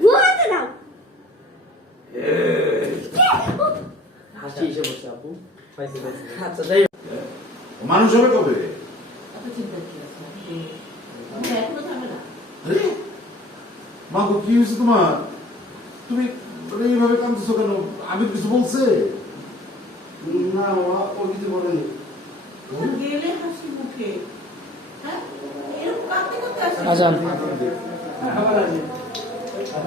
ঘুমাতে দাও হাসি এসে বসছে আপু। আচ্ছা যাই। মানুষ হবে কবে? মা গো, কি হয়েছে তোমার? তুমি এইভাবে কাঁদতেছো কেন? আমি কিছু বলছে? না মা ও কিছু বলেনি। গেলে হাসি মুখে। হ্যাঁ? এরকম কাঁদতে কাঁদতে আসে আজান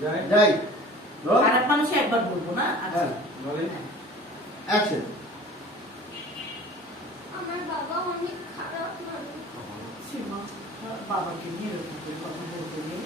যাই রোল খারাপ মানুষে একবার বলব না? আচ্ছা। হ্যাঁ। অ্যাকশন আমার বাবা অনেক খারাপ মানুষ। বাবাকে নিয়ে এরকম কথা বলতে নেই।